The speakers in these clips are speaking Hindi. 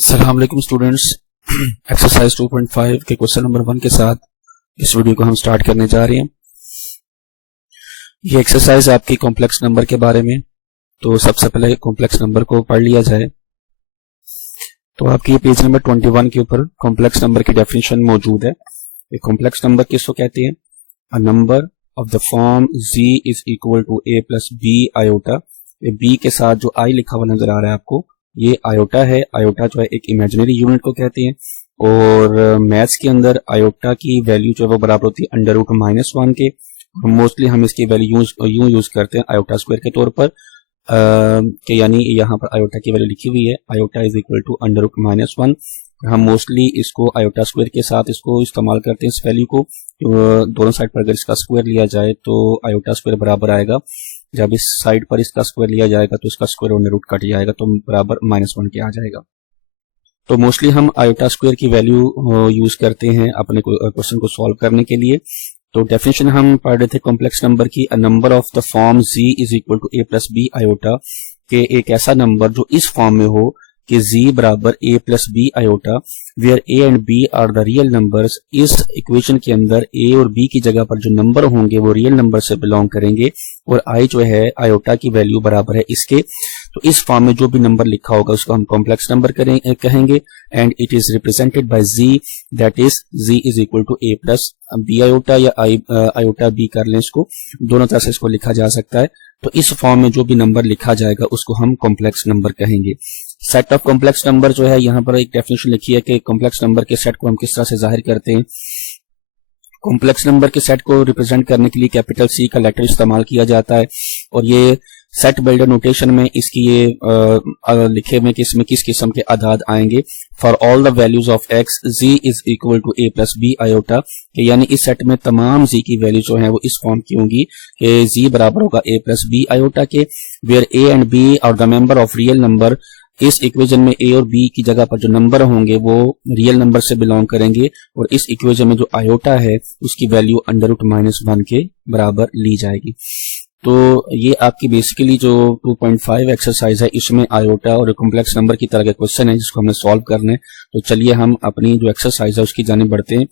अस्सलाम वालेकुम स्टूडेंट्स। एक्सरसाइज 2.5 के क्वेश्चन नंबर 1 के साथ इस वीडियो को हम स्टार्ट करने जा रहे हैं। ये एक्सरसाइज आपकी कॉम्प्लेक्स नंबर के बारे में। तो सबसे पहले कॉम्प्लेक्स नंबर को पढ़ लिया जाए। तो आपकी पेज नंबर 21 के ऊपर कॉम्प्लेक्स नंबर की डेफिनेशन मौजूद है। ये कॉम्प्लेक्स नंबर किसको कहते हैं? A number of the form z is equal to a plus b iota. ये b के साथ जो i लिखा हुआ नजर आ रहा है आपको, ये आयोटा है। आयोटा जो है एक इमेजिनरी यूनिट को कहते हैं और मैथ्स के अंदर आयोटा की वैल्यू जो है वो बराबर होती है अंडर रूट -1 के। मोस्टली हम इसकी वैल्यू यूं यूज करते हैं आयोटा स्क्वायर के तौर पर, कि यानी यहाँ पर आयोटा की वैल्यू लिखी हुई है iota is equal to under root -1। हम मोस्टली इसको आयोटा स्क्वायर के साथ इसको इस्तेमाल करते हैं इस वैल्यू को। तो दोनों साइड पर अगर इसका स्क्वायर लिया जाए तो आयोटा स्क्वायर बराबर आएगा, जब इस साइड पर इसका स्क्वायर लिया जाएगा तो इसका स्क्वायर अंडर रूट कट जाएगा तो बराबर -1 के आ जाएगा। तो मोस्टली हम आयोटा स्क्वायर की वैल्यू यूज करते हैं अपने क्वेश्चन को सॉल्व करने के लिए। तो डेफिनेशन हम पढ़ रहे थे कॉम्प्लेक्स नंबर की। A number of the form z is equal to a plus b iota, के एक ऐसा नंबर जो इस फॉर्म में हो कि z बराबर a plus b iota, where a and b are the real numbers. इस इक्वेशन के अंदर a और b की जगह पर जो नंबर होंगे वो रियल नंबर से बिलोंग करेंगे और i जो है आयोटा की वैल्यू बराबर है इसके। तो इस फॉर्म में जो भी नंबर लिखा होगा उसको हम कॉम्प्लेक्स नंबर कहेंगे and it is represented by z, that is z is equal to a plus b iota या आयोटा b कर लें इसको, दोनों तरह से इसको लिखा जा सकता है। तो इस फॉर्म में जो भी नंबर लिखा जाएगा उसको हम कॉम्प्लेक्स नंबर कहेंगे। सेट ऑफ कॉम्प्लेक्स नंबर जो है यहाँ पर एक डेफिनेशन लिखी है कि कॉम्प्लेक्स नंबर के सेट को हम किस तरह से जाहिर करते हैं। कॉम्प्लेक्स नंबर के सेट को रिप्रेजेंट करने के लिए कैपिटल C का लेटर इस्तेमाल किया जाता है और ये सेट बिल्डर नोटेशन में इसकी ये लिखे में कि इसमें किस किस्म के आदाद आएंगे। For all the values of x z is equal to a plus b iota, कि यानी इस सेट में तमाम z की वैल्यू जो है वो इस फॉर्म की होंगी कि z बराबर होगा a प्लस b आयोटा के, where a and b are the member of real number. इस इक्वेशन में a और b की जगह पर जो नंबर होंगे वो रियल नंबर से बिलोंग करेंगे और इस इक्वेशन में जो आयोटा है उसकी वैल्यू अंडर रूट -1 के बराबर ली जाएगी। तो ये आपकी बेसिकली जो 2.5 एक्सरसाइज है इसमें आयोटा और कॉम्प्लेक्स नंबर की तरह के क्वेश्चन है जिसको हमने सॉल्व करने। तो चलिए हम अपनी जो एक्सरसाइज है उसकी जाने बढ़ते हैं।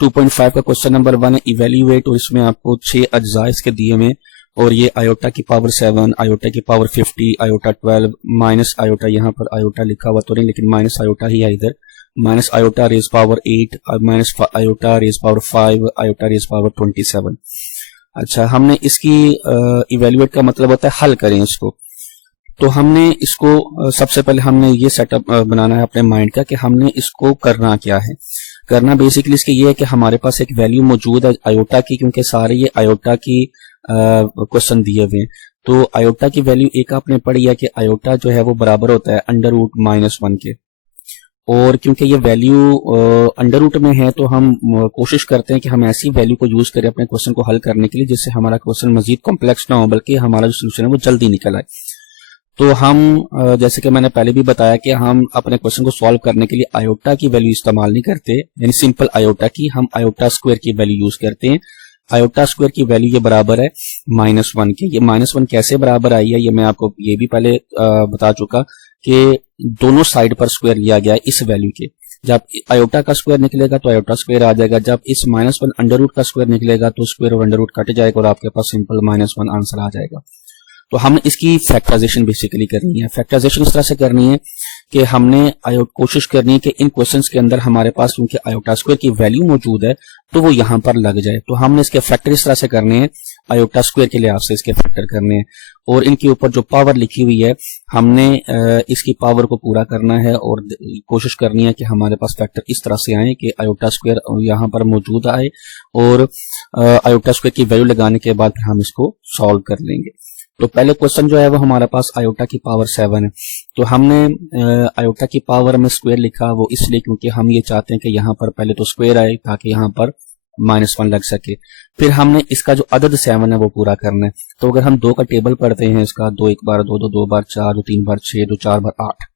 2.5 का क्वेश्चन नंबर 1 है इवेल्युएट, और इसमें आपको 6 अज्जा इसके दिए में और ये आयोटा की पावर 7, आयोटा की पावर 50, आयोटा 12, माइनस आयोटा, यहाँ पर आयोटा लिखा हुआ तो नहीं लेकिन माइनस आयोटा ही है इधर, minus iota raise power 8, minus iota raise power 5, iota raise power 27। अच्छा, हमने इसकी इवेल्युएट का मतलब होता है हल करें इसको। तो हमने इसको सबसे पहले हमने ये सेटअप बनाना है अपने माइंड का कि हमने इसको करना क्या है। करना बेसिकली इसके ये है कि हमारे पास एक वैल्यू मौजूद है आयोटा की, क्योंकि सारे ये आयोटा की क्वेश्चन दिए हुए हैं। तो आयोटा की वैल्यू एक आपने पढ़ी है कि आयोटा जो है वो बराबर होता है अंडर रूट -1 के, और क्योंकि ये वैल्यू अंडर रूट में है तो हम कोशिश करते हैं कि हम ऐसी वैल्यू को यूज करें अपने क्वेश्चन को हल करने के लिए जिससे हमारा क्वेश्चन मजीद कॉम्प्लेक्स ना हो बल्कि हमारा जो सोल्यूशन है वो जल्दी निकल आए। तो हम जैसे कि मैंने पहले भी बताया कि हम अपने क्वेश्चन को सॉल्व करने के लिए आयोटा की वैल्यू इस्तेमाल नहीं करते, यानी सिंपल आयोटा की, हम आयोटा स्क्वायर की वैल्यू यूज करते हैं। आयोटा स्क्वायर की वैल्यू ये बराबर है -1 के। ये -1 कैसे बराबर आई है ये मैं आपको ये भी पहले बता चुका कि दोनों साइड पर स्क्वायर लिया गया है इस वैल्यू के। जब आयोटा का स्क्वायर निकलेगा तो आयोटा स्क्वायर आ जाएगा, जब इस -1 अंडर रूट का स्क्वायर निकलेगा तो स्क्वायर और अंडर रूट कट जाएगा और आपके पास सिंपल -1 आंसर आ जाएगा। तो हमने इसकी फैक्टराइजेशन बेसिकली करनी है। फैक्टराइजेशन इस तरह से करनी है कि हमने कोशिश करनी है कि इन क्वेश्चंस के अंदर हमारे पास क्योंकि आयोटा स्क्वायर की वैल्यू मौजूद है तो वो यहाँ पर लग जाए। तो हमने इसके फैक्टर इस तरह से करने हैं, आयोटा स्क्वायर के लिहाज से इसके फैक्टर करने हैं और इनके ऊपर जो पावर लिखी हुई है हमने इसकी पावर को पूरा करना है और कोशिश करनी है कि हमारे पास फैक्टर इस तरह से आए कि आयोटा स्क्वायर यहाँ पर मौजूद आए और आयोटा स्क्वायर की वैल्यू लगाने के बाद हम इसको सॉल्व कर लेंगे। तो पहले क्वेश्चन जो है वो हमारे पास आयोटा की पावर 7 है। तो हमने आयोटा की पावर में स्क्वायर लिखा वो इसलिए क्योंकि हम ये चाहते हैं कि यहाँ पर पहले तो स्क्वायर आए ताकि यहाँ पर -1 लग सके। फिर हमने इसका जो अदद 7 है वो पूरा करना है। तो अगर हम 2 का टेबल पढ़ते हैं इसका 2 1 बार 2 2 2 बार 4 2 3 बार 6 2 4 बार 8,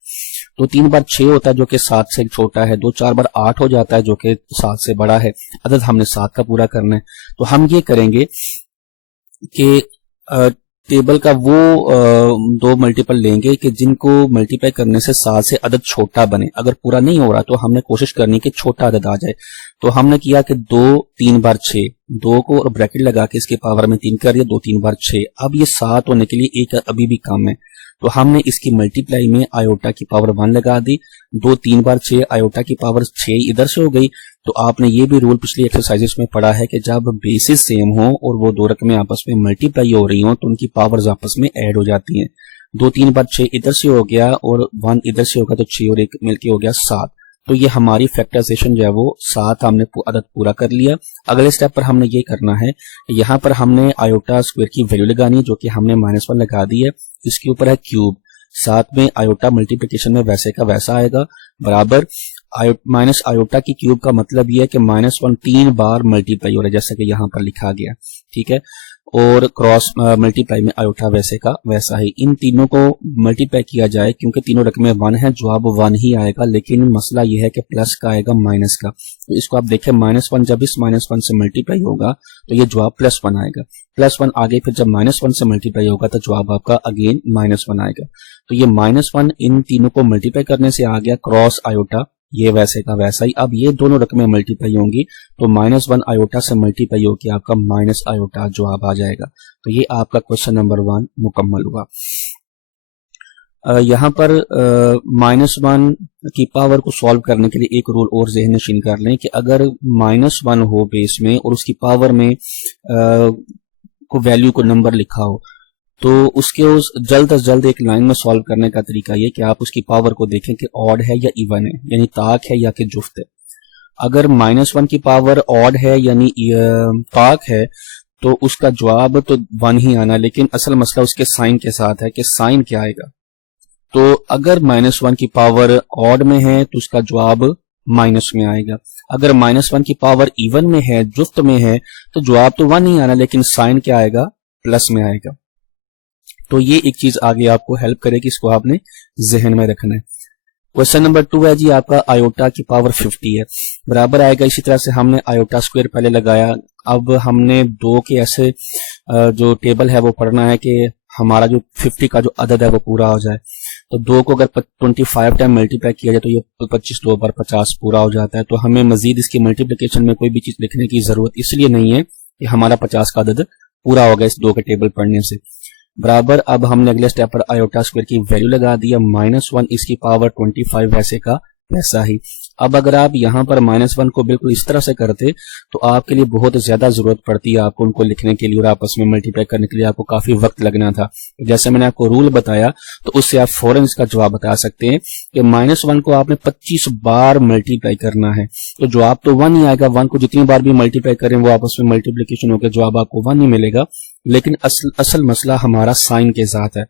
तो 3 बार 6 होता है जो कि 7 से छोटा है, 2 4 बार 8 हो जाता है जो कि 7 से बड़ा है। अदद हमने 7 का पूरा करना है। तो हम ये करेंगे कि टेबल का वो दो मल्टीपल लेंगे कि जिनको मल्टीप्लाई करने से 7 से अदद छोटा बने। अगर पूरा नहीं हो रहा तो हमने कोशिश करनी कि छोटा अदद आ जाए। तो हमने किया कि 2 3 बार 6, 2 को ब्रैकेट लगा के इसके पावर में 3 कर दिया, 2 3 बार 6। अब ये 7 होने के लिए एक अभी भी कम है, तो हमने इसकी मल्टीप्लाई में आयोटा की पावर 1 लगा दी। 2 3 बार 6, आयोटा की पावर 6 इधर से हो गई। तो आपने ये भी रूल पिछली एक्सरसाइजेस में पढ़ा है कि जब बेसिस सेम हो और वो दो रकमें आपस में मल्टीप्लाई हो रही हो तो उनकी पावर्स आपस में ऐड हो जाती हैं। 2 3 बार 6 इधर से हो गया और 1 इधर से होगा, तो 6 और 1 मिलके हो गया 7। तो ये हमारी फैक्टराइजेशन जो है वो 7 हमने अदद पूरा कर लिया। अगले स्टेप पर हमने ये करना है, यहाँ पर हमने आयोटा स्क्वायर की वैल्यू लगानी है जो कि हमने -1 लगा दी है। इसके ऊपर है क्यूब, साथ में आयोटा मल्टीप्लिकेशन में वैसे का वैसा आएगा, बराबर माइनस आयोटा की क्यूब का मतलब ये है कि -1 3 बार मल्टीप्लाई हो रहा है जैसा कि यहाँ पर लिखा गया, ठीक है। और क्रॉस मल्टीप्लाई में आयोटा वैसे का वैसा ही। इन तीनों को मल्टीप्लाई किया जाए, क्योंकि तीनों रकमें 1 है, जवाब 1 ही आएगा, लेकिन मसला यह है कि प्लस का आएगा माइनस का। तो इसको आप देखें, -1 जब इस -1 से मल्टीप्लाई होगा तो ये जवाब +1 आएगा। +1 आगे फिर जब -1 से मल्टीप्लाई होगा तो जवाब आपका अगेन -1 आएगा। तो ये -1 इन तीनों को मल्टीप्लाई करने से आ गया क्रॉस आयोटा, ये वैसे का वैसा ही। अब ये दोनों रकमें मल्टीप्लाई होंगी तो -1 आयोटा से मल्टीप्लाई होकर आपका माइनस आयोटा जवाब आ जाएगा। तो ये आपका क्वेश्चन नंबर 1 मुकम्मल हुआ। यहाँ पर -1 की पावर को सॉल्व करने के लिए एक रूल और ज़हन नशीन कर लें कि अगर -1 हो बेस में और उसकी पावर में को वैल्यू को नंबर लिखा हो तो उसके उस जल्द से जल्द एक लाइन में सॉल्व करने का तरीका ये कि आप उसकी पावर को देखें कि ऑड है या इवन है, यानी ताक है या कि जुफ्त है। अगर -1 की पावर ऑड है यानी ताक है तो उसका जवाब तो 1 ही आना, लेकिन असल मसला उसके साइन के साथ है कि साइन क्या आएगा। तो अगर -1 की पावर ऑड में है तो उसका जवाब माइनस में आएगा। अगर -1 की पावर इवन में है, जुफ्त में है, तो जवाब तो 1 ही आना, लेकिन साइन क्या आएगा, प्लस में आएगा। तो ये एक चीज आगे आपको हेल्प करेगी, इसको आपने जहन में रखना है। क्वेश्चन नंबर 2 है जी आपका, आयोटा की पावर 50 है, बराबर आएगा। इसी तरह से हमने आयोटा स्क्वायर पहले लगाया। अब हमने 2 के ऐसे जो टेबल है वो पढ़ना है कि हमारा जो 50 का जो अदद है वो पूरा हो जाए। तो 2 को अगर 25 टाइम मल्टीप्लाई किया जाए तो ये 25 2 बार 50 पूरा हो जाता है। तो हमें मजीद इसकी मल्टीप्लिकेशन में कोई भी चीज लिखने की जरूरत इसलिए नहीं है कि हमारा 50 का अदद पूरा हो गया इस 2 के टेबल पढ़ने से, बराबर। अब हमने अगले स्टेप पर आयोटा स्क्वायर की वैल्यू लगा दिया, -1 इसकी पावर 25 वैसे का वैसा ही। अब अगर आप यहाँ पर -1 को बिल्कुल इस तरह से करते तो आपके लिए बहुत ज्यादा जरूरत पड़ती है आपको उनको लिखने के लिए और आपस में मल्टीप्लाई करने के लिए आपको काफी वक्त लगना था। जैसे मैंने आपको रूल बताया तो उससे आप फौरन इसका जवाब बता सकते हैं कि -1 को आपने 25 बार मल्टीप्लाई करना है तो जवाब तो 1 ही आएगा। 1 को जितनी बार भी मल्टीप्लाई करें वो आपस में मल्टीप्लीकेशन होकर जवाब आपको 1 ही मिलेगा, लेकिन असल मसला हमारा साइन के साथ है।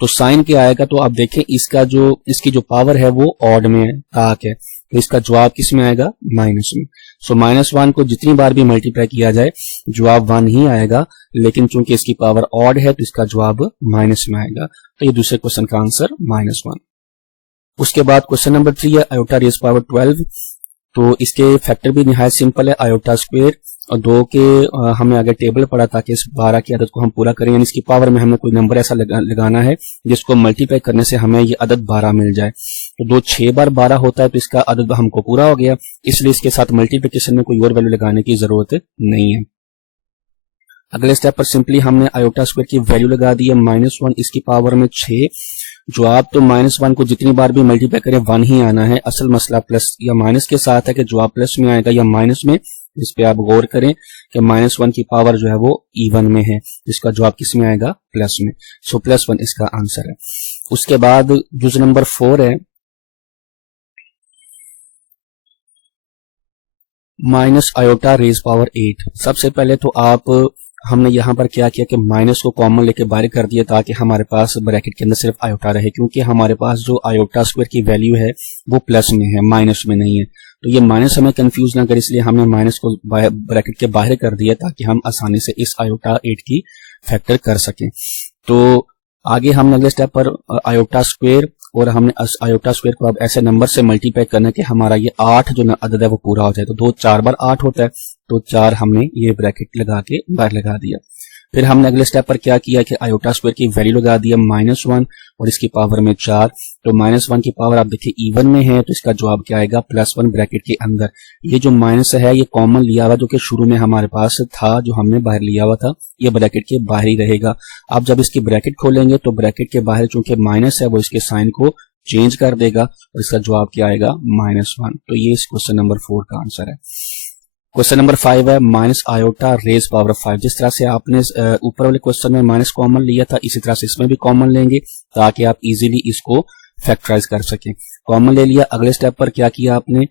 तो साइन क्या आएगा, तो आप देखें इसकी जो पावर है वो ऑड में है, ताक है, तो इसका जवाब किस में आएगा, माइनस में। सो -1 को जितनी बार भी मल्टीप्लाई किया जाए जवाब 1 ही आएगा, लेकिन चूंकि इसकी पावर ऑड है तो इसका जवाब माइनस में आएगा। तो ये दूसरे क्वेश्चन का आंसर -1। उसके बाद क्वेश्चन नंबर 3 है आयोटा रेज पावर 12। तो इसके फैक्टर भी निहायत सिंपल है, आयोटा स्क्वायर और 2 के हमने आगे टेबल पढ़ा ताकि इस 12 की अदद को हम पूरा करें, यानी इसकी पावर में हमें कोई नंबर ऐसा लगाना है जिसको मल्टीप्लाई करने से हमें ये अदद 12 मिल जाए। तो 2 6 बार 12 होता है तो इसका अदद हमको पूरा हो गया, इसलिए इसके साथ मल्टीप्लिकेशन में कोई और वैल्यू लगाने की जरूरत नहीं है। अगले स्टेप पर सिंपली हमने आयोटा स्क्वायर की वैल्यू लगा दी है, -1 इसकी पावर में 6। जवाब तो -1 को जितनी बार भी मल्टीप्लाई करें 1 ही आना है। असल मसला प्लस या माइनस के साथ है कि जवाब प्लस में आएगा या माइनस में। इस पे आप गौर करें कि -1 की पावर जो है वो इवन में है, जिसका जवाब किस में आएगा, प्लस में। सो +1 इसका आंसर है। उसके बाद जुज नंबर 4 है माइनस आयोटा रेज पावर 8। सबसे पहले तो हमने यहाँ पर क्या किया कि माइनस को कॉमन लेके बाहर कर दिया ताकि हमारे पास ब्रैकेट के अंदर सिर्फ आयोटा रहे, क्योंकि हमारे पास जो आयोटा स्क्वायर की वैल्यू है वो प्लस में है, माइनस में नहीं है। तो ये माइनस हमें कंफ्यूज ना करे, इसलिए हमने माइनस को ब्रैकेट के बाहर कर दिया ताकि हम आसानी से इस आयोटा 8 की फैक्टर कर सकें। तो आगे हमने अगले स्टेप पर आयोटा स्क्वायर और हमने आयोटा स्क्वायर को अब ऐसे नंबर से मल्टीप्लाई करना कि हमारा ये 8 जो अदद है वो पूरा हो जाए। तो 2 4 बार 8 होता है, तो 4 हमने ये ब्रैकेट लगा के बाहर लगा दिया। फिर हमने अगले स्टेप पर क्या किया कि आयोटा स्क्वायर की वैल्यू लगा दिया -1 और इसकी पावर में 4। तो -1 की पावर आप देखिए इवन में है तो इसका जवाब क्या आएगा +1 ब्रैकेट के अंदर। ये जो माइनस है ये कॉमन लिया हुआ जो कि शुरू में हमारे पास था, जो हमने बाहर लिया हुआ था, ये ब्रैकेट के बाहर ही रहेगा। आप जब इसकी ब्रैकेट खोलेंगे तो ब्रैकेट के बाहर चूंकि माइनस है वो इसके साइन को चेंज कर देगा और इसका जवाब क्या आएगा -1। तो ये इस क्वेश्चन नंबर 4 का आंसर है। क्वेश्चन नंबर 5 है माइनस आयोटा रेज पावर 5। जिस तरह से आपने ऊपर वाले क्वेश्चन में माइनस कॉमन लिया था इसी तरह से इसमें भी कॉमन लेंगे ताकि आप इजीली इसको फैक्टराइज कर सकें। कॉमन ले लिया, अगले स्टेप पर क्या किया आपने,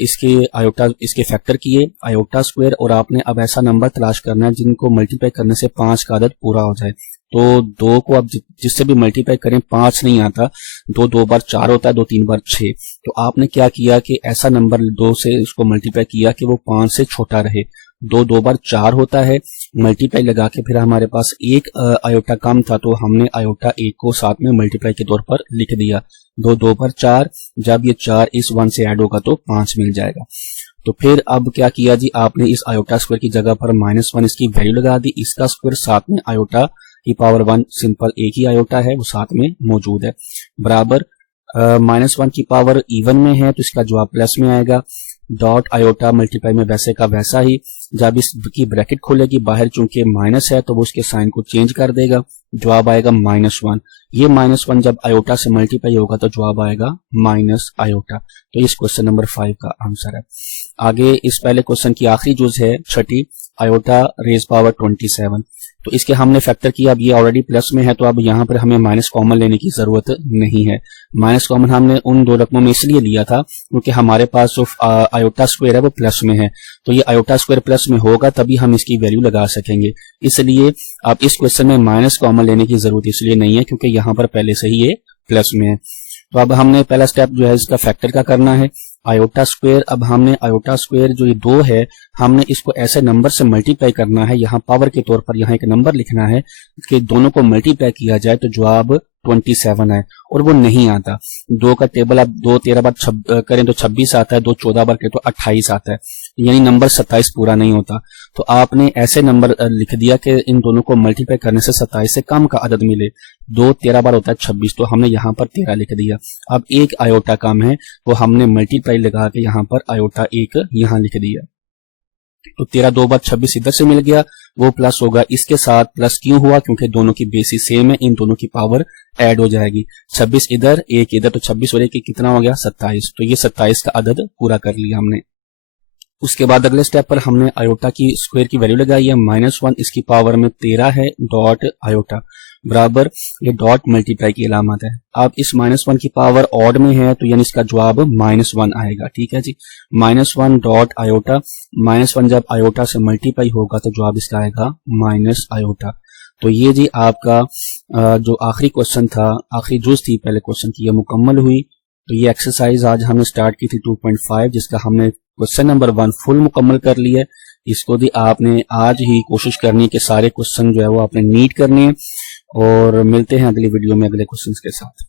इसके फैक्टर किए आयोटा स्क्वायर और आपने अब ऐसा नंबर तलाश करना है जिनको मल्टीप्लाई करने से 5 का अदद पूरा हो जाए। तो 2 को आप जिससे भी मल्टीप्लाई करें 5 नहीं आता, 2 बार 4 होता है, 2 3 बार 6। तो आपने क्या किया कि ऐसा नंबर 2 से उसको मल्टीप्लाई किया कि वो 5 से छोटा रहे। 2 बार 4 होता है, मल्टीप्लाई लगा के फिर हमारे पास एक आयोटा कम था तो हमने आयोटा 1 को साथ में मल्टीप्लाई के तौर पर लिख दिया। 2 बार 4, जब ये 4 इस 1 से ऐड होगा तो 5 मिल जाएगा। तो फिर अब क्या किया जी, आपने इस आयोटा स्क्वायर की जगह पर -1 इसकी वैल्यू लगा दी। इसका स्क्वायर साथ में आयोटा की पावर 1, सिंपल एक ही आयोटा है वो साथ में मौजूद है, बराबर -1 की पावर इवन में है तो इसका जवाब प्लस में आएगा। डॉट आयोटा मल्टीप्लाई में वैसे का वैसा ही, जब इसकी ब्रैकेट खोलेगी बाहर चूंकि माइनस है तो वो उसके साइन को चेंज कर देगा, जवाब आएगा -1। ये -1 जब आयोटा से मल्टीप्लाई होगा तो जवाब आएगा माइनस आयोटा। तो इस क्वेश्चन नंबर 5 का आंसर है। आगे इस पहले क्वेश्चन की आखिरी जुज है छठी, आयोटा रेज पावर 27। तो इसके हमने फैक्टर किया, अब ये ऑलरेडी प्लस में है तो अब यहाँ पर हमें माइनस कॉमन लेने की जरूरत नहीं है। माइनस कॉमन हमने उन 2 रकमों में इसलिए लिया था क्योंकि हमारे पास जो आयोटा स्क्वायर है वो प्लस में है, तो ये आयोटा स्क्वायर प्लस में होगा तभी हम इसकी वैल्यू लगा सकेंगे। इसलिए आप इस क्वेश्चन में माइनस कॉमन लेने की जरूरत इसलिए नहीं है क्योंकि यहाँ पर पहले से ही ये प्लस में है। तो अब हमने पहला स्टेप जो है इसका फैक्टर का करना है आयोटा स्क्वायर। अब हमने आयोटा स्क्वायर जो ये 2 है हमने इसको ऐसे नंबर से मल्टीप्लाई करना है, यहाँ पावर के तौर पर यहाँ एक नंबर लिखना है कि दोनों को मल्टीप्लाई किया जाए तो जवाब 27 है और वो नहीं आता। 2 का टेबल आप 2 13 बार करें तो 26 आता है, 2 14 बार करें तो 28 आता है, यानी नंबर 27 पूरा नहीं होता। तो आपने ऐसे नंबर लिख दिया कि इन दोनों को मल्टीप्लाई करने से 27 से कम का अदद मिले। 2 13 बार होता है 26, तो हमने यहाँ पर 13 लिख दिया। अब एक आयोटा कम है वो हमने मल्टीप्लाई लगा के यहाँ पर आयोटा 1 यहाँ लिख दिया। तो 13 2 बार 26 इधर से मिल गया, वो प्लस होगा इसके साथ। प्लस क्यों हुआ? क्योंकि दोनों की बेसिस सेम है, इन दोनों की पावर ऐड हो जाएगी। 26 इधर 1 इधर, तो 26 और 1 कितना हो गया 27। तो ये 27 का अदद पूरा कर लिया हमने। उसके बाद अगले स्टेप पर हमने आयोटा की स्क्वायर की वैल्यू लगाई है -1, इसकी पावर में 13 है, डॉट आयोटा बराबर ये डॉट मल्टीप्लाई की अलामत है। अब इस -1 की पावर ऑड में है तो यानी इसका जवाब -1 आएगा। ठीक है जी, -1 डॉट आयोटा, -1 जब आयोटा से मल्टीप्लाई होगा तो जवाब इसका आएगा माइनस आयोटा। तो ये जी आपका जो आखिरी क्वेश्चन था, आखिरी जुज थी पहले क्वेश्चन की, ये मुकम्मल हुई। तो ये एक्सरसाइज आज हमने स्टार्ट की थी 2.5, जिसका हमने क्वेश्चन नंबर 1 फुल मुकम्मल कर लिया है। इसको भी आपने आज ही कोशिश करनी है कि सारे क्वेश्चन जो है वो आपने नीट करने हैं। और मिलते हैं अगली वीडियो में अगले क्वेश्चंस के साथ।